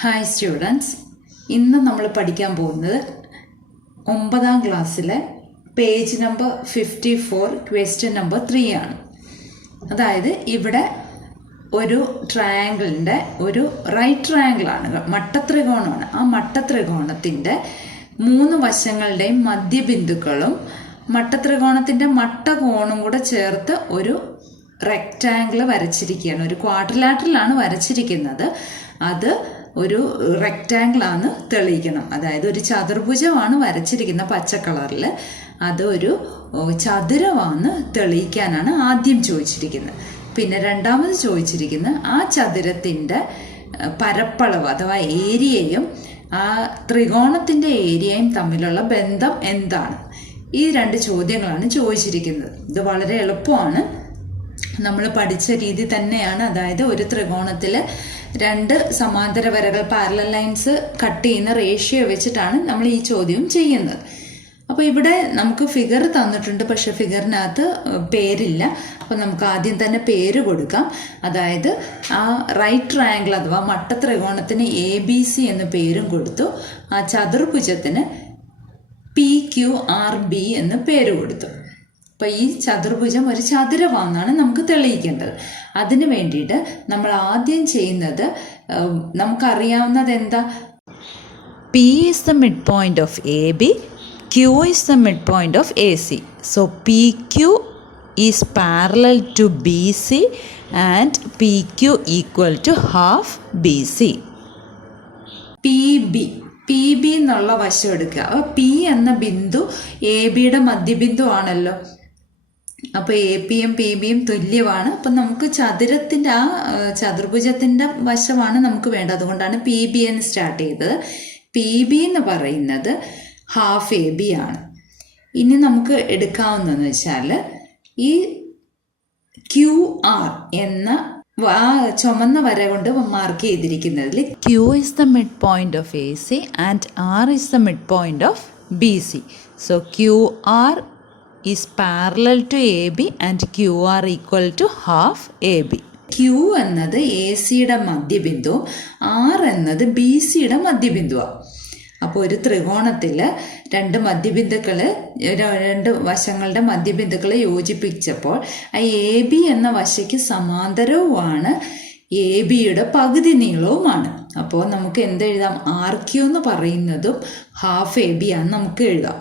Hi students, ഇന്ന് നമ്മൾ പഠിക്കാൻ പോകുന്നത് 9ാം ക്ലാസ്സിലെ പേജ് നമ്പർ 54 ക്വസ്റ്റ്യൻ നമ്പർ 3 ആണ്. അതായത് ഇവിടെ ഒരു ട്രയാങ്കിളിൻ്റെ ഒരു റൈറ്റ് ട്രയാങ്കിളാണ്, മട്ടത്രികോണമാണ്. ആ മട്ടത്രികോണത്തിൻ്റെ 3 വശങ്ങളുടെയും മധ്യബിന്ദുക്കളും മട്ടത്രികോണത്തിൻ്റെ മട്ടകോണും കൂടെ ചേർത്ത് ഒരു റെക്റ്റാങ്കിൾ വരച്ചിരിക്കുകയാണ്. ഒരു ക്വാഡ്രിലാറ്ററലാണ് വരച്ചിരിക്കുന്നത്. അത് ഒരു റെക്റ്റാങ്കിളാണ് തെളിയിക്കണം. അതായത് ഒരു ചതുർഭുജമാണ് വരച്ചിരിക്കുന്ന പച്ച കളറിൽ. അത് ഒരു ചതുരമാണ് തെളിയിക്കാനാണ് ആദ്യം ചോദിച്ചിരിക്കുന്നത്. പിന്നെ രണ്ടാമത് ചോദിച്ചിരിക്കുന്നത് ആ ചതുരത്തിൻ്റെ പരപ്പളവ് അഥവാ ഏരിയയും ആ ത്രികോണത്തിൻ്റെ ഏരിയയും തമ്മിലുള്ള ബന്ധം എന്താണ്? ഈ 2 ചോദ്യങ്ങളാണ് ചോദിച്ചിരിക്കുന്നത്. ഇത് വളരെ എളുപ്പമാണ്, നമ്മൾ പഠിച്ച രീതി തന്നെയാണ്. അതായത് ഒരു ത്രികോണത്തിൽ 2 സമാന്തര വരകൾ പാരലൽ ലൈൻസ് കട്ട് ചെയ്യുന്ന റേഷ്യോ വെച്ചിട്ടാണ് നമ്മൾ ഈ ചോദ്യം ചെയ്യുന്നത്. അപ്പോൾ ഇവിടെ നമുക്ക് ഫിഗർ തന്നിട്ടുണ്ട്, പക്ഷെ ഫിഗറിനകത്ത് പേരില്ല. അപ്പോൾ നമുക്ക് ആദ്യം തന്നെ പേര് കൊടുക്കാം. അതായത് ആ റൈറ്റ് ട്രയാങ്കിൾ അഥവാ മട്ടത്രികോണത്തിന് ABC എന്ന് പേരും കൊടുത്തു. ആ ചതുർഭുജത്തിന് PQRB എന്ന് പേര് കൊടുത്തു. അപ്പോൾ ഈ ചതുർഭുജം ഒരു ചതുരമാണെന്നാണ് നമുക്ക് തെളിയിക്കേണ്ടത്. അതിന് വേണ്ടിയിട്ട് നമ്മൾ ആദ്യം ചെയ്യുന്നത്, നമുക്കറിയാവുന്നത് എന്താ? P is the midpoint of AB, Q is the midpoint of AC. So PQ is parallel to BC and PQ equal to half BC. PB എന്നുള്ള വശം എടുക്കുക. അപ്പോൾ P എന്ന ബിന്ദു ABയുടെ മധ്യബിന്ദു ആണല്ലോ. അപ്പോൾ APയും PBയും തുല്യമാണ്. അപ്പം നമുക്ക് ചതുരത്തിൻ്റെ ആ ചതുർഭുജത്തിൻ്റെ വശമാണ് നമുക്ക് വേണ്ടത്. അതുകൊണ്ടാണ് PB എന്ന് സ്റ്റാർട്ട് ചെയ്തത്. PB എന്ന് പറയുന്നത് ഹാഫ് AB ആണ്. ഇനി നമുക്ക് എടുക്കാവുന്നതെന്ന് വെച്ചാൽ ഈ QR എന്ന ചുമന്ന വര കൊണ്ട് mark ചെയ്തിരിക്കുന്നതിൽ Q is the midpoint of AC and R is the midpoint of BC. So QR is parallel to AB and QR equal to half AB. Q എന്നത് ACയുടെ മധ്യബിന്ദുവും R എന്നത് BCയുടെ മധ്യബിന്ദുവാണ്. അപ്പോൾ ഒരു ത്രികോണത്തിൽ 2 മധ്യബിന്ദുക്കൾ, 2 വശങ്ങളുടെ മധ്യബിന്ദുക്കളെ യോജിപ്പിച്ചപ്പോൾ ആ AB എന്ന വശയ്ക്ക് സമാന്തരവുമാണ് ABയുടെ പകുതി നീളവുമാണ്. അപ്പോൾ നമുക്ക് എന്തെഴുതാം? RQ എന്ന് പറയുന്നതും ഹാഫ് AB ആണ് നമുക്ക് എഴുതാം.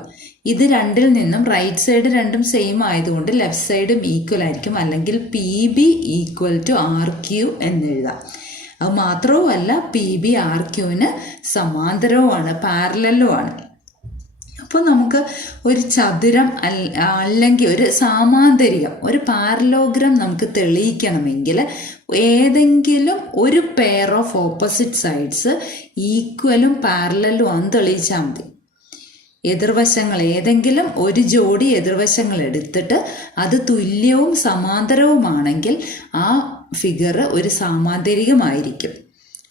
ഇത് 2ൽ നിന്നും റൈറ്റ് സൈഡ് 2ഉം സെയിം ആയതുകൊണ്ട് ലെഫ്റ്റ് സൈഡും ഈക്വൽ ആയിരിക്കും. അല്ലെങ്കിൽ PB ഈക്വൽ ടു RQ എന്നെഴുതാം. അത് മാത്രവുമല്ല, PB RQവിന് സമാന്തരവുമാണ്, പാരലലുമാണ്. അപ്പോൾ നമുക്ക് ഒരു ചതുരം അല്ലെങ്കിൽ ഒരു സാമാന്തരികം, ഒരു പാരലോഗ്രാം നമുക്ക് തെളിയിക്കണമെങ്കിൽ ഏതെങ്കിലും ഒരു പെയർ ഓഫ് ഓപ്പോസിറ്റ് സൈഡ്സ് ഈക്വലും പാരലലും ആണ് തെളിയിച്ചാൽ മതി. എതിർവശങ്ങൾ ഏതെങ്കിലും ഒരു ജോഡി എതിർവശങ്ങൾ എടുത്തിട്ട് അത് തുല്യവും സമാന്തരവുമാണെങ്കിൽ ആ ഫിഗർ ഒരു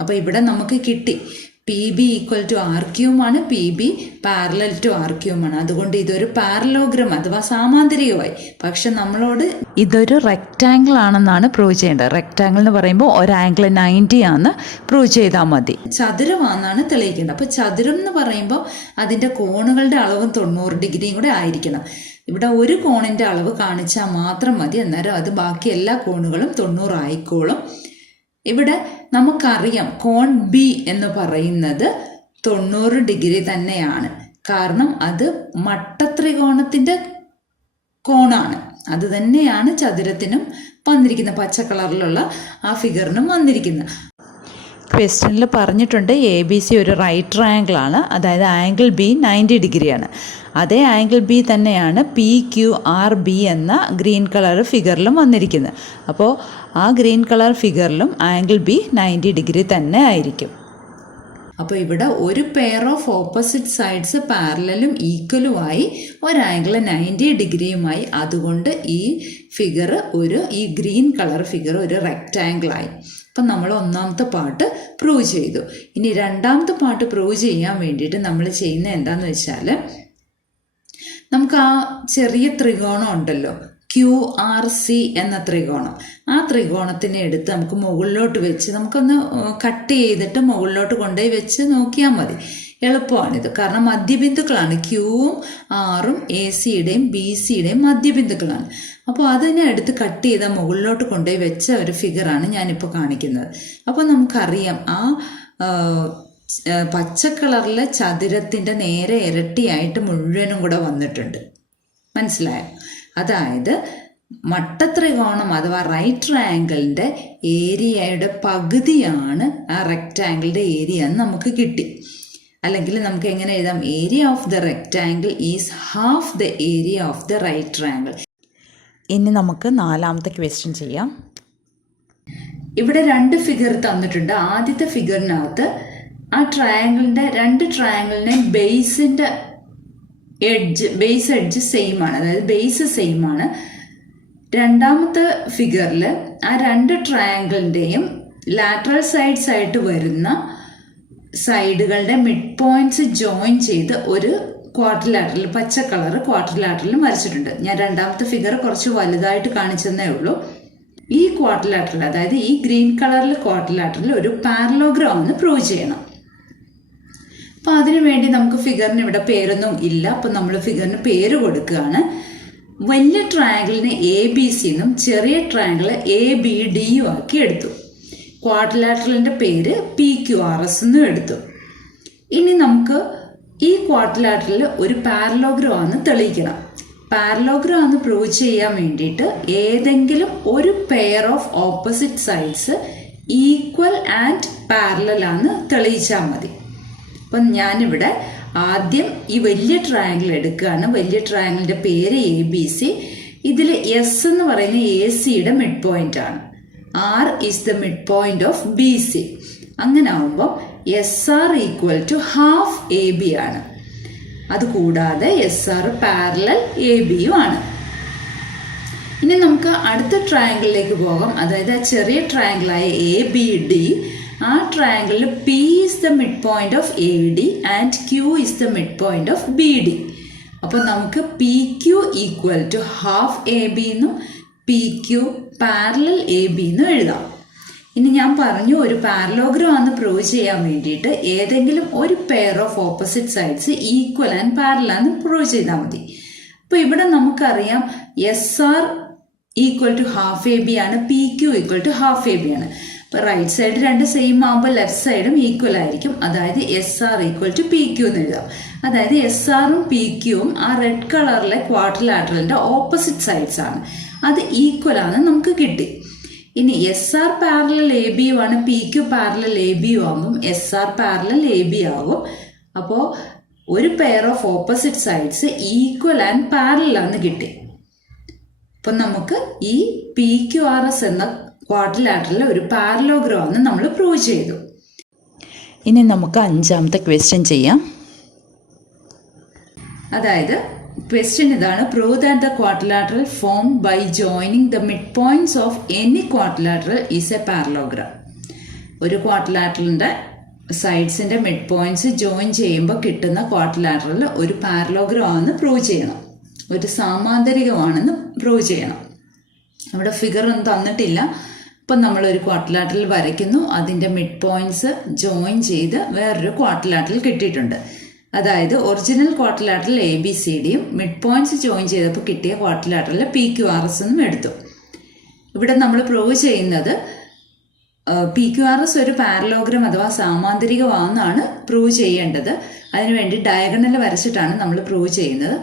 അപ്പോൾ ഇവിടെ നമുക്ക് കിട്ടി PB ഈക്വൽ ടു RQമാണ്, PB പാരലൽ ടു RQമാണ്. അതുകൊണ്ട് ഇതൊരു പാരലോഗ്രാം അഥവാ സാമാന്തരികമായി. പക്ഷെ നമ്മളോട് ഇതൊരു റെക്റ്റാങ്കിൾ ആണെന്നാണ് പ്രൂവ് ചെയ്യേണ്ടത്. റെക്റ്റാങ്കിൾ എന്ന് പറയുമ്പോൾ ഒരു ആംഗിൾ 90 ആണ് പ്രൂവ് ചെയ്താൽ മതി. ചതുരമാണെന്നാണ് തെളിയിക്കേണ്ടത്. അപ്പോൾ ചതുരം എന്ന് പറയുമ്പോൾ അതിൻ്റെ കോണുകളുടെ അളവും 90 ഡിഗ്രിയും കൂടെ ആയിരിക്കണം. ഇവിടെ ഒരു കോണിൻ്റെ അളവ് കാണിച്ചാൽ മാത്രം മതി, അന്നേരം അത് ബാക്കി എല്ലാ കോണുകളും 90 ആയിക്കോളും. ഇവിടെ നമുക്കറിയാം കോൺ B എന്ന് പറയുന്നത് 90 ഡിഗ്രി തന്നെയാണ്. കാരണം അത് മട്ടത്രികോണത്തിൻ്റെ കോണാണ്. അത് തന്നെയാണ് ചതുരത്തിനും വന്നിരിക്കുന്നത്, പച്ച കളറിലുള്ള ആ ഫിഗറിനും വന്നിരിക്കുന്നത്. ക്വസ്റ്റ്യനിൽ പറഞ്ഞിട്ടുണ്ട് ABC ഒരു റൈറ്റ് ട്രയാങ്കിൾ ആണ്. അതായത് ആംഗിൾ B 90 ഡിഗ്രിയാണ്. അതേ ആംഗിൾ B തന്നെയാണ് PQRB എന്ന ഗ്രീൻ കളർ ഫിഗറിലും വന്നിരിക്കുന്നത്. അപ്പോൾ ആ ഗ്രീൻ കളർ ഫിഗറിലും ആംഗിൾ B 90 ഡിഗ്രി തന്നെ ആയിരിക്കും. അപ്പോൾ ഇവിടെ ഒരു പെയർ ഓഫ് ഓപ്പോസിറ്റ് സൈഡ്സ് പാരലലും ഈക്വലുമായി ഒരു ആംഗിൾ 90 ഡിഗ്രിയുമായി. അതുകൊണ്ട് ഈ ഫിഗർ ഈ ഗ്രീൻ കളർ ഫിഗർ ഒരു റെക്റ്റാങ്കിളായി. അപ്പം നമ്മൾ 1ാമത്തെ പാർട്ട് പ്രൂവ് ചെയ്തു. ഇനി 2ാമത്തെ പാർട്ട് പ്രൂവ് ചെയ്യാൻ വേണ്ടിയിട്ട് നമ്മൾ ചെയ്യുന്നത് എന്താണെന്ന് വെച്ചാൽ, നമുക്ക് ആ ചെറിയ ത്രികോണം ഉണ്ടല്ലോ, QRC എന്ന ത്രികോണം. ആ ത്രികോണത്തിനെ എടുത്ത് നമുക്ക് മുകളിലോട്ട് വെച്ച് നമുക്കൊന്ന് കട്ട് ചെയ്തിട്ട് മുകളിലോട്ട് കൊണ്ടുപോയി വെച്ച് നോക്കിയാൽ മതി. എളുപ്പമാണിത്. കാരണം മധ്യബിന്ദുക്കളാണ്. ക്യൂവും ആറും AC-യുടെയും BC-യുടെയും മധ്യബിന്ദുക്കളാണ്. അപ്പോൾ അതിനെ എടുത്ത് കട്ട് ചെയ്ത മുകളിലോട്ട് കൊണ്ടുപോയി വെച്ച ഒരു ഫിഗറാണ് ഞാനിപ്പോൾ കാണിക്കുന്നത്. അപ്പോൾ നമുക്കറിയാം ആ പച്ച കളറിലെ ചതുരത്തിൻ്റെ നേരെ ഇരട്ടിയായിട്ട് മുഴുവനും കൂടെ വന്നിട്ടുണ്ട്. മനസ്സിലായോ? അതായത് മട്ടത്രികോണം അഥവാ റൈറ്റ് ട്രയാങ്കിളിൻ്റെ ഏരിയയുടെ പകുതിയാണ് ആ റെക്റ്റാങ്കിളിൻ്റെ ഏരിയ എന്ന് നമുക്ക് കിട്ടി. അല്ലെങ്കിൽ നമുക്ക് എങ്ങനെ എഴുതാം? Area of the rectangle is half the area of the right triangle. ഇനി നമുക്ക് നാലാമത്തെ ക്വസ്റ്റ്യൻ ചെയ്യാം. ഇവിടെ രണ്ട് ഫിഗർ തന്നിട്ടുണ്ട്. ആദ്യത്തെ ഫിഗറിനകത്ത് ആ ട്രയാങ്കിളിൻ്റെ രണ്ട് ട്രയാങ്കിളിനെ ബേസ് എഡ്ജ് സെയിം ആണ്, അതായത് ബേസ് സെയിം ആണ്. രണ്ടാമത്തെ ഫിഗറിൽ ആ രണ്ട് ട്രയാങ്കിളിൻ്റെയും ലാറ്ററൽ സൈഡ്സ് ആയിട്ട് വരുന്ന സൈഡുകളുടെ മിഡ് പോയിന്റ്സ് ജോയിൻ ചെയ്ത് ഒരു ക്വാഡ്രിലാറ്ററൽ, പച്ച കളർ ക്വാഡ്രിലാറ്ററൽ വരച്ചിട്ടുണ്ട്. ഞാൻ രണ്ടാമത്തെ ഫിഗർ കുറച്ച് വലുതായിട്ട് കാണിച്ചെന്നേ ഉള്ളൂ. ഈ ക്വാഡ്രിലാറ്ററൽ, അതായത് ഈ ഗ്രീൻ കളറിൽ ക്വാഡ്രിലാറ്ററൽ ഒരു പാരലോഗ്രാം ആണെന്ന് പ്രൂവ് ചെയ്യണം. അപ്പോൾ അതിനു വേണ്ടി നമുക്ക് ഫിഗറിന് ഇവിടെ പേരൊന്നും ഇല്ല. അപ്പം നമ്മൾ ഫിഗറിന് പേര് കൊടുക്കുകയാണ്. വലിയ ട്രയാങ്കിളിനെ ABC എന്നും ചെറിയ ട്രയാങ്കിൾ ABDയും ആക്കി എടുത്തു. ക്വാഡ്രിലാറ്ററലിൻ്റെ പേര് PQRS എന്നും എടുത്തു. ഇനി നമുക്ക് ഈ ക്വാഡ്രിലാറ്ററൽ ഒരു പാരലോഗ്രാം ആണെന്ന് തെളിയിക്കണം. പാരലോഗ്രാം ആണെന്ന് പ്രൂവ് ചെയ്യാൻ വേണ്ടിയിട്ട് ഏതെങ്കിലും ഒരു pair of opposite sides equal and parallel ആണെന്ന് തെളിയിച്ചാൽ മതി. അപ്പം ഞാനിവിടെ ആദ്യം ഈ വലിയ ട്രയാങ്കിൾ എടുക്കുകയാണ്. വലിയ ട്രയാങ്കിളിൻ്റെ പേര് ABC. ഇതിൽ S എന്ന് പറയുന്ന AC-യുടെ മിഡ് പോയിന്റ് ആണ്. R is the midpoint of BC. അങ്ങനെ ആവുമ്പോൾ SR equal to half AB ആണ്. അതുകൂടാതെ SR പാരലൽ ABയും ആണ്. ഇനി നമുക്ക് അടുത്ത ട്രയാങ്കിളിലേക്ക് പോകാം. അതായത് ആ ചെറിയ ട്രയാങ്കിളായ ABD. ആ ട്രയാങ്കിളിൽ P is the mid point of AD and Q is the mid point of BD. അപ്പോൾ നമുക്ക് PQ equal to half AB എന്നും PQ പാരലൽ AB എന്നും എഴുതാം. ഇനി ഞാൻ പറഞ്ഞു ഒരു പാരലോഗ്രാം ആണെന്ന് പ്രൂവ് ചെയ്യാൻ വേണ്ടിയിട്ട് ഏതെങ്കിലും ഒരു pair of opposite sides equal and parallel ആണെന്ന് പ്രൂവ് ചെയ്താൽ മതി. അപ്പോൾ ഇവിടെ നമുക്കറിയാം SR equal to half AB ആണ്, PQ equal to half AB ആണ്. അപ്പോൾ റൈറ്റ് സൈഡ് രണ്ട് സെയിം ആകുമ്പോൾ ലെഫ്റ്റ് സൈഡും ഈക്വൽ ആയിരിക്കും. അതായത് SR ഈക്വൽ ടു PQ എന്ന് എഴുതാം. അതായത് SRും PQവും ആ റെഡ് കളറിലെ ക്വാഡ്രിലാറ്ററലിൻ്റെ ഓപ്പോസിറ്റ് സൈഡ്സ് ആണ്. അത് ഈക്വൽ ആണ് നമുക്ക് കിട്ടി. ഇനി SR പാരലൽ ABയും ആണ്, PQ പാരലൽ ABയും ആകുമ്പം SR പാരലൽ AB ആകും. അപ്പോൾ ഒരു pair of opposite sides equal and parallel ആണ് കിട്ടി. അപ്പം നമുക്ക് ഈ PQRS എന്ന ക്വാഡ്രിലാറ്ററൽ ഒരു പാരലോഗ്രാം ആണെന്ന് നമ്മൾ പ്രൂവ് ചെയ്തു. ഇനി നമുക്ക് അഞ്ചാമത്തെ ക്വസ്റ്റ്യൻ ചെയ്യാം. അതായത് ക്വസ്റ്റ്യൻ ഇതാണ്: prove that the quadrilateral form by joining the mid points of any quadrilateral is a parallelogram. ഒരു ക്വാഡ്രിലാറ്ററലിൻ്റെ സൈഡ്സിൻ്റെ മിഡ് പോയിന്റ്സ് ജോയിൻ ചെയ്യുമ്പോൾ കിട്ടുന്ന ക്വാഡ്രിലാറ്ററൽ ഒരു പാരലോഗ്രാം ആണെന്ന് പ്രൂവ് ചെയ്യണം. ഒരു സാമാന്തരികമാണെന്ന് പ്രൂവ് ചെയ്യണം. അവിടെ ഫിഗർ ഒന്നും തന്നിട്ടില്ല. ഇപ്പം നമ്മളൊരു ക്വാഡ്രിലാറ്ററൽ വരയ്ക്കുന്നു. അതിൻ്റെ മിഡ് പോയിന്റ്സ് ജോയിൻ ചെയ്ത് വേറൊരു ക്വാഡ്രിലാറ്ററൽ കിട്ടിയിട്ടുണ്ട്. അതായത് ഒറിജിനൽ ക്വാഡ്രിലാറ്ററൽ ABCDയും മിഡ് പോയിന്റ്സ് ജോയിൻ ചെയ്തപ്പോൾ കിട്ടിയ ക്വാഡ്രിലാറ്ററൽ PQRS എന്നും എടുത്തു. ഇവിടെ നമ്മൾ പ്രൂവ് ചെയ്യുന്നത് PQRS ഒരു പാരലോഗ്രാം അഥവാ സാമാന്തരികമാണെന്നാണ് പ്രൂവ് ചെയ്യേണ്ടത്. അതിനുവേണ്ടി ഡയഗണൽ വരച്ചിട്ടാണ് നമ്മൾ പ്രൂവ് ചെയ്യുന്നത്.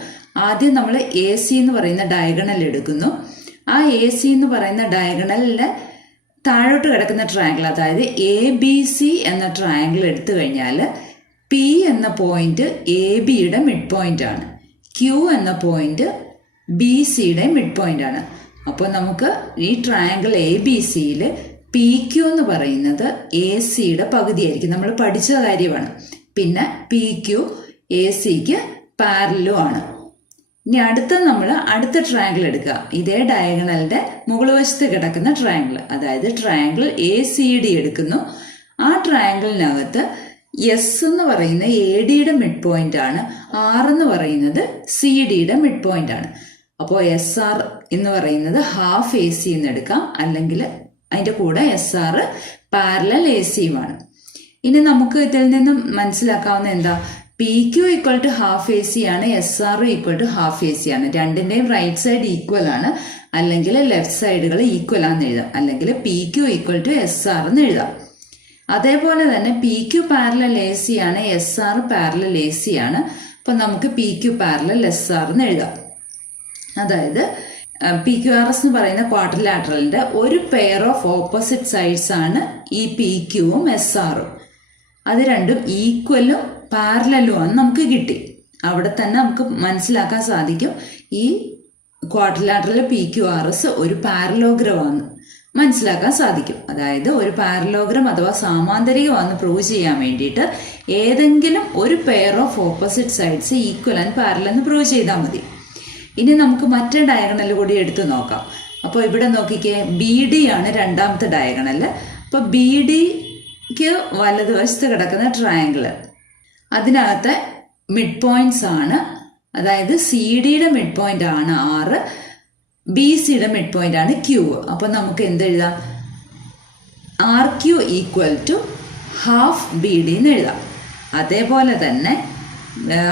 ആദ്യം നമ്മൾ AC എന്ന് പറയുന്ന ഡയഗണൽ എടുക്കുന്നു. ആ AC എന്ന് പറയുന്ന ഡയഗണലിലെ താഴോട്ട് കിടക്കുന്ന ട്രയാങ്കിൾ, അതായത് ABC എന്ന ട്രയാങ്കിൾ എടുത്തു കഴിഞ്ഞാൽ P എന്ന പോയിന്റ് ABയുടെ മിഡ് പോയിന്റ് ആണ്, Q എന്ന പോയിന്റ് BCയുടെ മിഡ് പോയിന്റ് ആണ്. അപ്പോൾ നമുക്ക് ഈ ട്രയാങ്കിൾ ABCയിൽ PQ എന്ന് പറയുന്നത് ACയുടെ പകുതിയായിരിക്കും. നമ്മൾ പഠിച്ച കാര്യമാണ്. പിന്നെ PQ ACക്ക് പാരലും ആണ്. ഇനി അടുത്ത ട്രയാങ്കിൾ എടുക്കുക. ഇതേ ഡയഗണലിന്റെ മുകൾ വശത്ത് കിടക്കുന്ന ട്രയാങ്കിൾ, അതായത് ട്രയാങ്കിൾ ACD എടുക്കുന്നു. ആ ട്രയാങ്കിളിനകത്ത് S എന്ന് പറയുന്ന ADയുടെ മിഡ് പോയിന്റ് ആണ്, R എന്ന് പറയുന്നത് CDയുടെ മിഡ് പോയിന്റ് ആണ്. അപ്പോൾ SR എന്ന് പറയുന്നത് ഹാഫ് എ സി എന്ന് എടുക്കാം, അല്ലെങ്കിൽ അതിൻ്റെ കൂടെ എസ് ആർ പാരലൽ എ സിയുമാണ്. ഇനി നമുക്ക് ഇതിൽ നിന്നും മനസ്സിലാക്കാവുന്ന എന്താ, P Q equal to half A C ആണ്, S R equal to half A C ആണ്. രണ്ടിൻ്റെയും റൈറ്റ് സൈഡ് ഈക്വൽ ആണ്, അല്ലെങ്കിൽ ലെഫ്റ്റ് സൈഡുകൾ ഈക്വൽ ആണെന്ന് എഴുതാം, അല്ലെങ്കിൽ P Q equal to S R എന്ന് എഴുതാം. അതേപോലെ തന്നെ P Q parallel A C ആണ്, S R parallel A C ആണ്. അപ്പം നമുക്ക് P Q parallel S R എന്ന് എഴുതാം. അതായത് പി ക്യു ആർ എസ് എന്ന് പറയുന്ന ക്വാഡ്രിലാറ്ററലിൻ്റെ ഒരു പെയർ ഓഫ് ഓപ്പോസിറ്റ് സൈഡ്സ് ആണ് ഈ പി ക്യുവും എസ് ആറും. അത് രണ്ടും ഈക്വലും പാരലലും ആണ് നമുക്ക് കിട്ടി. അവിടെ തന്നെ നമുക്ക് മനസ്സിലാക്കാൻ സാധിക്കും ഈ quadrilateral P Q R S ഒരു പാരലോഗ്രമാണ് മനസ്സിലാക്കാൻ സാധിക്കും. അതായത് ഒരു പാരലോഗ്രം അഥവാ സാമാന്തരികമാണെന്ന് പ്രൂവ് ചെയ്യാൻ വേണ്ടിയിട്ട് ഏതെങ്കിലും ഒരു pair of opposite sides equal and parallel എന്ന് പ്രൂവ് ചെയ്താൽ മതി. ഇനി നമുക്ക് മറ്റേ ഡയഗണൽ കൂടി എടുത്തു നോക്കാം. അപ്പോൾ ഇവിടെ നോക്കിക്കേ, ബി ഡി ആണ് രണ്ടാമത്തെ ഡയഗണൽ. അപ്പോൾ ബി ഡിക്ക് വലതുവശത്ത് കിടക്കുന്ന ട്രയാങ്കിൾ, അതിനകത്തെ മിഡ് പോയിന്റ്സ് ആണ്, അതായത് സി ഡിയുടെ മിഡ് പോയിന്റ് ആണ് ആറ്, ബി സിയുടെ മിഡ് പോയിന്റ് ആണ് ക്യൂ. അപ്പോൾ നമുക്ക് എന്തെഴുതാം, R Q equal to half B D എന്ന് എഴുതാം. അതേപോലെ തന്നെ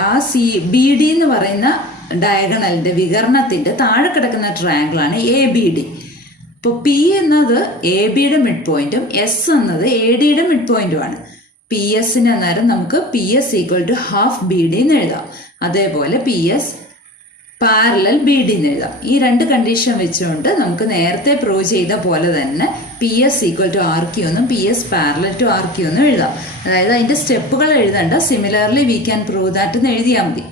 ആ ബി ഡി എന്ന് പറയുന്ന ഡയഗണലിൻ്റെ വികരണത്തിൻ്റെ താഴെ കിടക്കുന്ന ട്രയാങ്കിളാണ് എ ബി ഡി. ഇപ്പോൾ പി എന്നത് എ ബിയുടെ മിഡ് പോയിന്റും എസ് എന്നത് എ ഡിയുടെ മിഡ് പോയിന്റുമാണ്. പി എസിന് അന്നേരം നമുക്ക് P S equal to half B D എന്ന് എഴുതാം. അതേപോലെ P S parallel B D എന്ന് എഴുതാം. ഈ രണ്ട് കണ്ടീഷൻ വെച്ചുകൊണ്ട് നമുക്ക് നേരത്തെ പ്രൂവ് ചെയ്ത പോലെ തന്നെ P S equal to R Q എന്നും P S parallel to R Q എന്നും എഴുതാം. അതായത് അതിൻ്റെ സ്റ്റെപ്പുകൾ എഴുതണ്ട, similarly we can prove that എന്ന് എഴുതിയാൽ മതി.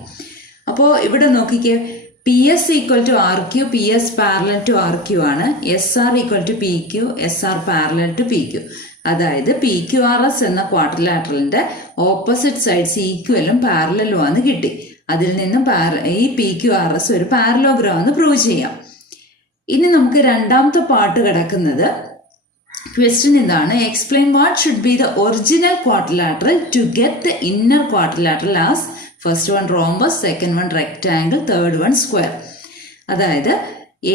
അപ്പോൾ ഇവിടെ നോക്കിക്കേ, P S equal to R Q, P S parallel to R Q ആണ്. S R equal to P Q, S R parallel to P Q. അതായത് പി ക്യു ആർ എസ് എന്ന ക്വാഡ്രിലാറ്ററലിന്റെ ഓപ്പോസിറ്റ് സൈഡ്സ് ഈക്വലും പാരലലും ആണ് കിട്ടി. അതിൽ നിന്നും ഈ പി ക്യു ആർ എസ് ഒരു പാരലോഗ്രാം എന്ന് പ്രൂവ് ചെയ്യാം. ഇനി നമുക്ക് രണ്ടാമത്തെ പാർട്ട് കിടക്കുന്നത് ക്വസ്റ്റ്യൻ ഇതാണ്, explain what should be the original quadrilateral to get the inner quadrilateral as first one rhombus, second one rectangle, third one square. അതായത്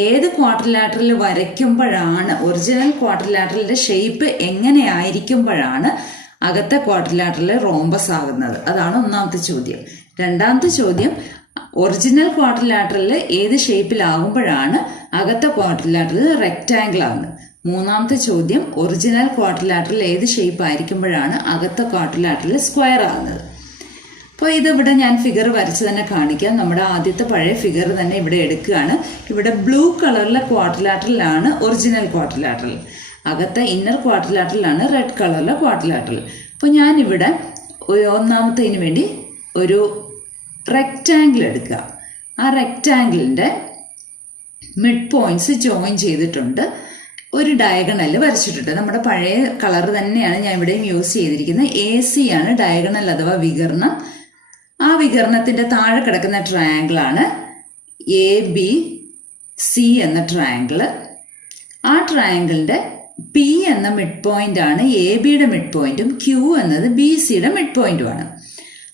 ഏത് ക്വാഡ്രിലാറ്ററൽ വരയ്ക്കുമ്പോഴാണ്, ഒറിജിനൽ ക്വാഡ്രിലാറ്ററലിന്റെ ഷേപ്പ് എങ്ങനെയായിരിക്കുമ്പോഴാണ് അകത്തെ ക്വാഡ്രിലാറ്ററൽ റോംബസ് ആകുന്നത്? അതാണ് ഒന്നാമത്തെ ചോദ്യം. രണ്ടാമത്തെ ചോദ്യം, ഒറിജിനൽ ക്വാഡ്രിലാറ്ററൽ ഏത് ഷേപ്പിലാകുമ്പോഴാണ് അകത്തെ ക്വാഡ്രിലാറ്ററൽ റെക്ടാങ്കിൾ ആകുന്നത്? മൂന്നാമത്തെ ചോദ്യം, ഒറിജിനൽ ക്വാഡ്രിലാറ്ററൽ ഏത് ഷേപ്പ് ആയിരിക്കുമ്പോഴാണ് അകത്തെ ക്വാഡ്രിലാറ്ററൽ സ്ക്വയർ ആകുന്നത്? അപ്പോൾ ഇതിവിടെ ഞാൻ ഫിഗർ വരച്ച് തന്നെ കാണിക്കാം. നമ്മുടെ ആദ്യത്തെ പഴയ ഫിഗർ തന്നെ ഇവിടെ എടുക്കുകയാണ്. ഇവിടെ ബ്ലൂ കളറിലെ ക്വാഡ്രിലാറ്ററലാണ് ഒറിജിനൽ ക്വാഡ്രിലാറ്ററൽ, അകത്തെ ഇന്നർ ക്വാഡ്രിലാറ്ററലാണ് റെഡ് കളറിലെ ക്വാഡ്രിലാറ്ററൽ. അപ്പോൾ ഞാനിവിടെ ഒന്നാമത്തതിന് വേണ്ടി ഒരു റെക്റ്റാങ്കിൾ എടുക്കുക. ആ റെക്റ്റാങ്കിളിൻ്റെ മിഡ് പോയിന്റ്സ് ജോയിൻ ചെയ്തിട്ടുണ്ട്, ഒരു ഡയഗണൽ വരച്ചിട്ടുണ്ട്. നമ്മുടെ പഴയ കളർ തന്നെയാണ് ഞാൻ ഇവിടെയും യൂസ് ചെയ്തിരിക്കുന്നത്. എ സി ആണ് ഡയഗണൽ അഥവാ വികരണം. ആ വികരണത്തിൻ്റെ താഴെ കിടക്കുന്ന ട്രയാങ്കിളാണ് എ ബി സി എന്ന ട്രയാങ്കിള്. ആ ട്രയാങ്കിളിൻ്റെ പി എന്ന മിഡ് പോയിന്റ് ആണ് എ ബിയുടെ മിഡ് പോയിന്റും ക്യൂ എന്നത് ബി സിയുടെ മിഡ് പോയിന്റുമാണ്.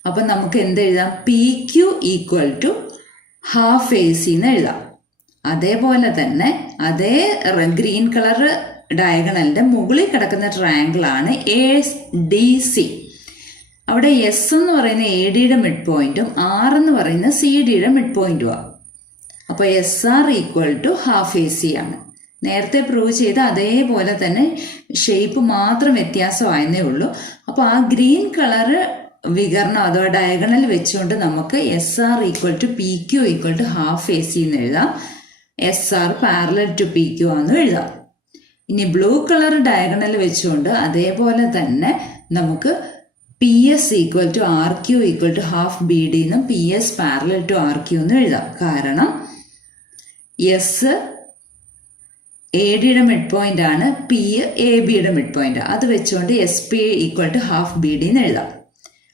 അപ്പം നമുക്ക് എന്തെഴുതാം, P Q equal to half A C എന്ന് എഴുതാം. അതേപോലെ തന്നെ അതേ ഗ്രീൻ കളർ ഡയഗണലിൻ്റെ മുകളിൽ കിടക്കുന്ന ട്രയാങ്കിളാണ് എ ഡി സി. അവിടെ എസ് എന്ന് പറയുന്ന എ ഡിയുടെ മിഡ് പോയിന്റും ആർ എന്ന് പറയുന്ന സി ഡിയുടെ മിഡ് പോയിന്റുമാണ്. അപ്പോൾ S R equal to half A C ആണ്. നേരത്തെ പ്രൂവ് ചെയ്ത അതേപോലെ തന്നെ ഷേപ്പ് മാത്രം വ്യത്യാസമായെന്നേ ഉള്ളൂ. അപ്പോൾ ആ ഗ്രീൻ കളർ വികരണം അഥവാ ഡയഗണൽ വെച്ചുകൊണ്ട് നമുക്ക് S R equal to P Q equal to half A C എന്ന് എഴുതാം. S R parallel to P Q ആണെന്ന് എഴുതാം. ഇനി ബ്ലൂ കളർ ഡയഗണൽ വെച്ചുകൊണ്ട് അതേപോലെ തന്നെ നമുക്ക് P S equal to R Q equal to half B D എന്നും P S parallel to R Q എന്നും എഴുതാം. കാരണം എസ് എ ഡിയുടെ മിഡ് പോയിന്റ് ആണ്, പി എ ബിയുടെ മിഡ് പോയിന്റ്. അത് വെച്ചുകൊണ്ട് S P equal to half B D എന്ന് എഴുതാം.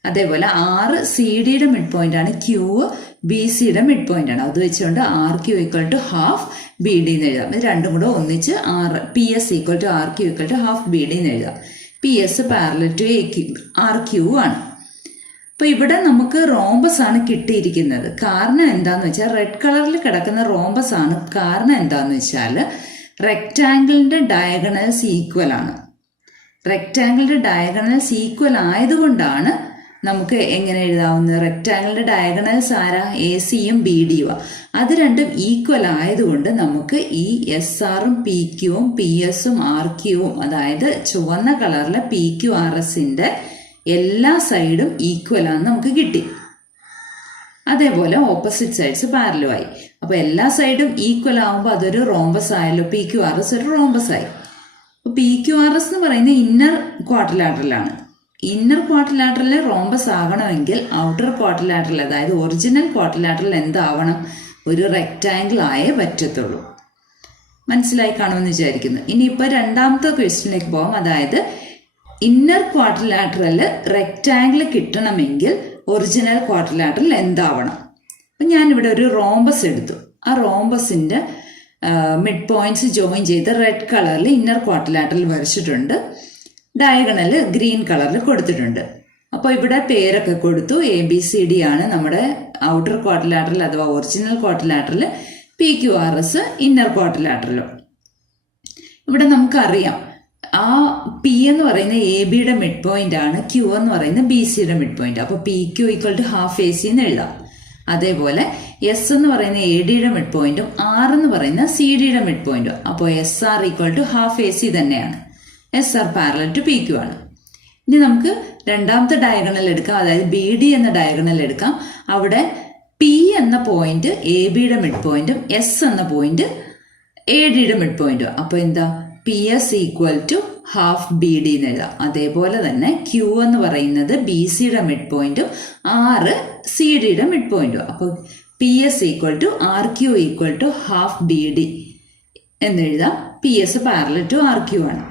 അതേപോലെ ആറ് സി ഡിയുടെ മിഡ് പോയിന്റ് ആണ്, ക്യൂ ബി സിയുടെ മിഡ് പോയിന്റ് ആണ്. അത് വെച്ചുകൊണ്ട് R Q equal to half B D എന്ന് എഴുതാം. ഇത് രണ്ടും കൂടെ ഒന്നിച്ച് P S equal to R Q equal to half B D എന്ന് എഴുതാം. P S parallel to R Q ആണ്. അപ്പോൾ ഇവിടെ നമുക്ക് റോംബസ് ആണ് കിട്ടിയിരിക്കുന്നത്. കാരണം എന്താന്ന് വെച്ചാൽ റെഡ് കളറിൽ കിടക്കുന്ന റോംബസ് ആണ്. കാരണം എന്താന്ന് വെച്ചാൽ റെക്റ്റാങ്കിളിന്റെ ഡയഗണൽസ് ഈക്വൽ ആണ്. റെക്റ്റാങ്കിളിന്റെ ഡയഗണൽസ് ഈക്വൽ ആയതുകൊണ്ടാണ് നമുക്ക് എങ്ങനെ എഴുതാവുന്നത്? റെക്റ്റാങ്കിളിന്റെ ഡയഗണൽസ് ആരാ? എ സിയും ബി ഡിയും. അത് രണ്ടും ഈക്വൽ ആയതുകൊണ്ട് നമുക്ക് ഈ എസ് ആറും പി ക്യൂവും പി എസും ആർ ക്യൂവും, അതായത് ചുവന്ന കളറിലെ പി ക്യു ആർ എസിന്റെ എല്ലാ സൈഡും ഈക്വൽ ആണെന്ന് നമുക്ക് കിട്ടി. അതേപോലെ ഓപ്പോസിറ്റ് സൈഡ്സ് പാരലും ആയി. അപ്പൊ എല്ലാ സൈഡും ഈക്വൽ ആവുമ്പോൾ അതൊരു റോംബസ് ആയല്ലോ. പി ക്യു ആർ എസ് ഒരു റോംബസ് ആയി. പി ക്യു ആർ എസ് എന്ന് പറയുന്നത് ഇന്നർ ക്വാഡ്രിലാറ്ററലാണ്. ഇന്നർ ക്വാഡ്രിലാറ്ററൽ റോംബസ് ആകണമെങ്കിൽ ഔട്ടർ ക്വാഡ്രിലാറ്ററൽ, അതായത് ഒറിജിനൽ ക്വാഡ്രിലാറ്ററൽ എന്താവണം? ഒരു റെക്റ്റാങ്കിൾ ആയേ പറ്റത്തുള്ളൂ. മനസ്സിലായി കാണുമെന്ന് വിചാരിക്കുന്നു. ഇനിയിപ്പോൾ രണ്ടാമത്തെ ക്വസ്റ്റ്യനിലേക്ക് പോകാം. അതായത് ഇന്നർ ക്വാഡ്രിലാറ്ററൽ റെക്റ്റാങ്കിൾ കിട്ടണമെങ്കിൽ ഒറിജിനൽ ക്വാഡ്രിലാറ്ററൽ എന്താവണം? അപ്പം ഞാനിവിടെ ഒരു റോംബസ് എടുത്തു. ആ റോംബസിന്റെ മിഡ് പോയിന്റ്സ് ജോയിൻ ചെയ്ത് റെഡ് കളറിൽ ഇന്നർ ക്വാഡ്രിലാറ്ററൽ വരച്ചിട്ടുണ്ട്. ഡയഗണൽ ഗ്രീൻ കളറിൽ കൊടുത്തിട്ടുണ്ട്. അപ്പോൾ ഇവിടെ പേരൊക്കെ കൊടുത്തു. എ ബി സി ഡി ആണ് നമ്മുടെ ഔട്ടർ ക്വാഡ്രിലാറ്ററൽ അഥവാ original quadrilateral, P Q R S inner ക്വാഡ്രിലാറ്ററലും. ഇവിടെ നമുക്കറിയാം ആ പി എന്ന് പറയുന്ന എ ബിയുടെ മിഡ് പോയിന്റ് ആണ്, ക്യൂ എന്ന് പറയുന്ന ബി സിയുടെ മിഡ് പോയിന്റ്. അപ്പോൾ P Q equal to half A C എന്ന് എഴുതാം. അതേപോലെ എസ് എന്ന് പറയുന്ന എ ഡിയുടെ മിഡ് പോയിന്റും ആർ എന്ന് പറയുന്ന സി ഡിയുടെ മിഡ് പോയിന്റും. അപ്പോൾ S R equal to half A C തന്നെയാണ്. S R parallel to P Q ആണ്. ഇനി നമുക്ക് രണ്ടാമത്തെ ഡയഗണൽ എടുക്കാം, അതായത് ബി ഡി എന്ന ഡയഗണൽ എടുക്കാം. അവിടെ പി എന്ന പോയിന്റ് എ ബിയുടെ മിഡ് പോയിന്റും എസ് എന്ന പോയിന്റ് എ ഡിയുടെ മിഡ് പോയിന്റും. അപ്പോൾ എന്താ? P S equal to half B D എന്ന് എഴുതാം. അതേപോലെ തന്നെ ക്യൂ എന്ന് പറയുന്നത് ബി സിയുടെ മിഡ് പോയിന്റും ആറ് സി ഡിയുടെ മിഡ് പോയിന്റും. അപ്പോൾ P S equal to R Q equal to half B D എന്നെഴുതാം. P S parallel to R Q ആണ്.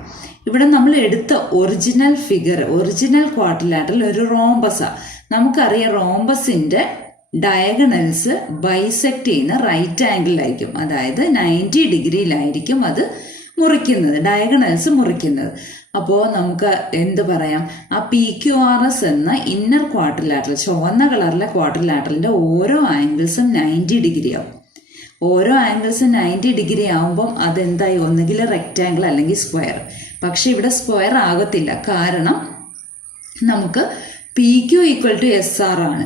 ഇവിടെ നമ്മൾ എടുത്ത ഒറിജിനൽ ഫിഗർ, ഒറിജിനൽ ക്വാഡ്രിലാറ്ററൽ ഒരു റോംബസാ. നമുക്കറിയാം റോംബസിന്റെ ഡയഗണൽസ് ബൈസെക്ട് ചെയ്യുന്ന റൈറ്റ് ആംഗിളിലായിരിക്കും, അതായത് 90 ഡിഗ്രിയിലായിരിക്കും അത് മുറിക്കുന്നത്, ഡയഗണൽസ് മുറിക്കുന്നത്. അപ്പോൾ നമുക്ക് എന്ത് പറയാം? ആ പി ക്യു ആർ എസ് എന്ന ഇന്നർ ക്വാഡ്രിലാറ്ററൽ, ചുവന്ന കളറിലെ ക്വാഡ്രിലാറ്ററലിന്റെ ഓരോ ആംഗിൾസും 90 ഡിഗ്രി ആവും. ഓരോ ആംഗിൾസും 90 ഡിഗ്രി ആവുമ്പം അതെന്തായി? ഒന്നുകിൽ റെക്റ്റാങ്കിൾ അല്ലെങ്കിൽ സ്ക്വയർ. പക്ഷെ ഇവിടെ സ്ക്വയർ ആകത്തില്ല. കാരണം നമുക്ക് P Q equal to S R ആണ്,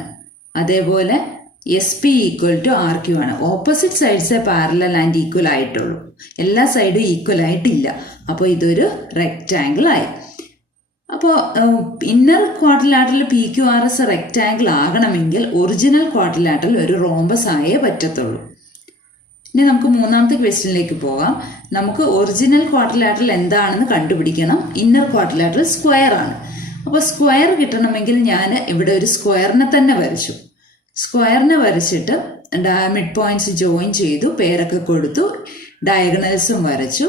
അതേപോലെ S P equal to R Q ആണ്. ഓപ്പോസിറ്റ് സൈഡ്സേ പാരലൽ ആൻഡ് ഈക്വൽ ആയിട്ടുള്ളൂ, എല്ലാ സൈഡും ഈക്വൽ ആയിട്ടില്ല. അപ്പോൾ ഇതൊരു റെക്റ്റാങ്കിൾ ആയി. അപ്പോൾ inner quadrilateral P Q R S rectangle ആകണമെങ്കിൽ ഒറിജിനൽ ക്വാഡ്രിലാറ്ററൽ ഒരു റോംബസ് ആയേ പറ്റത്തുള്ളൂ. ഇനി നമുക്ക് മൂന്നാമത്തെ ക്വസ്റ്റ്യനിലേക്ക് പോകാം. നമുക്ക് ഒറിജിനൽ ക്വാഡ്രിലാറ്ററൽ എന്താണെന്ന് കണ്ടുപിടിക്കണം. ഇന്നർ ക്വാഡ്രിലാറ്ററൽ സ്ക്വയർ ആണ്. അപ്പോൾ സ്ക്വയർ കിട്ടണമെങ്കിൽ ഞാൻ ഇവിടെ ഒരു സ്ക്വയറിനെ തന്നെ വരച്ചു. സ്ക്വയറിനെ വരച്ചിട്ട് മിഡ് പോയിന്റ്സ് ജോയിൻ ചെയ്തു, പേരൊക്കെ കൊടുത്തു, ഡയഗണൽസും വരച്ചു.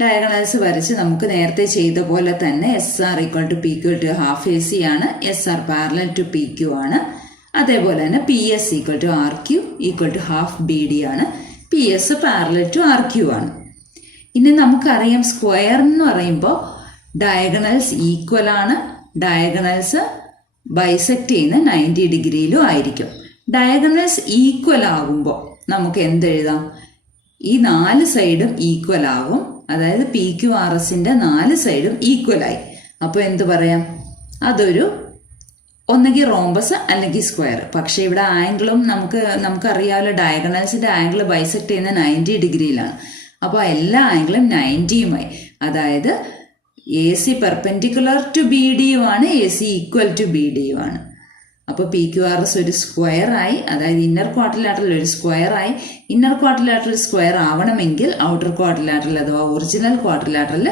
ഡയഗണൽസ് വരച്ച് നമുക്ക് നേരത്തെ ചെയ്ത പോലെ തന്നെ S R equal to P Q to half A C ആണ്, S R parallel to P Q ആണ്. അതേപോലെ തന്നെ P S equal to R Q equal to half B D ആണ്, P S parallel to R Q ആണ്. ഇനി നമുക്കറിയാം square എന്ന് പറയുമ്പോൾ ഡയഗണൽസ് ഈക്വൽ ആണ്, ഡയഗണൽസ് ബൈസെക്ട് ചെയ്യുന്ന 90 ഡിഗ്രിയിലും ആയിരിക്കും. ഡയഗണൽസ് ഈക്വൽ ആകുമ്പോൾ നമുക്ക് എന്തെഴുതാം? ഈ 4 സൈഡും ഈക്വൽ ആകും, അതായത് പി ക്യു ആർ എസിന്റെ 4 സൈഡും ഈക്വൽ ആയി. അപ്പോൾ എന്ത് പറയാം? അതൊരു ഒന്നുകിൽ റോംബസ് അല്ലെങ്കിൽ സ്ക്വയർ. പക്ഷേ ഇവിടെ ആംഗിളും നമുക്കറിയാമല്ലോ, ഡയഗണൽസിന്റെ ആംഗിൾ ബൈസെക്ട് ചെയ്യുന്ന 90 ഡിഗ്രിയിലാണ്. അപ്പോൾ എല്ലാ ആംഗിളും 90യുമായി, അതായത് A C perpendicular to B ഡിയുമാണ്, A C equal to B ഡിയുമാണ്. അപ്പോൾ പി ക്യു ആർ എസ് ഒരു സ്ക്വയർ ആയി, അതായത് ഇന്നർ ക്വാഡ്രിലാറ്ററൽ ഒരു സ്ക്വയർ ആയി. ഇന്നർ ക്വാഡ്രിലാറ്ററൽ സ്ക്വയർ ആവണമെങ്കിൽ ഔട്ടർ ക്വാഡ്രിലാറ്ററൽ അഥവാ ഒറിജിനൽ ക്വാഡ്രിലാറ്ററൽ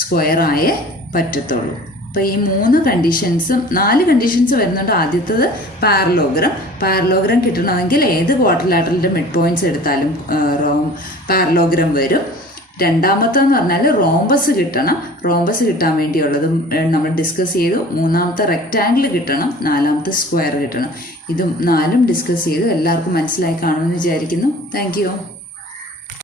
സ്ക്വയർ ആയേ പറ്റത്തുള്ളൂ. അപ്പോൾ ഈ 4 കണ്ടീഷൻസ് വരുന്നുണ്ട്. ആദ്യത്തത് പാരലോഗ്രാം കിട്ടണമെങ്കിൽ ഏത് ക്വാഡ്രിലാറ്ററലിന്റെ മിഡ് പോയിന്റ്സ് എടുത്താലും പാരലോഗ്രാം വരും. രണ്ടാമത്തെന്ന് പറഞ്ഞാൽ റോംബസ് കിട്ടണം. റോംബസ് കിട്ടാൻ വേണ്ടിയുള്ളതും നമ്മൾ ഡിസ്കസ് ചെയ്തു. മൂന്നാമത്തെ റെക്റ്റാങ്കിൾ കിട്ടണം, നാലാമത്തെ സ്ക്വയർ കിട്ടണം. ഇതും 4 ഡിസ്കസ് ചെയ്തു. എല്ലാവർക്കും മനസ്സിലായി കാണുമെന്ന് വിചാരിക്കുന്നു. Thank you.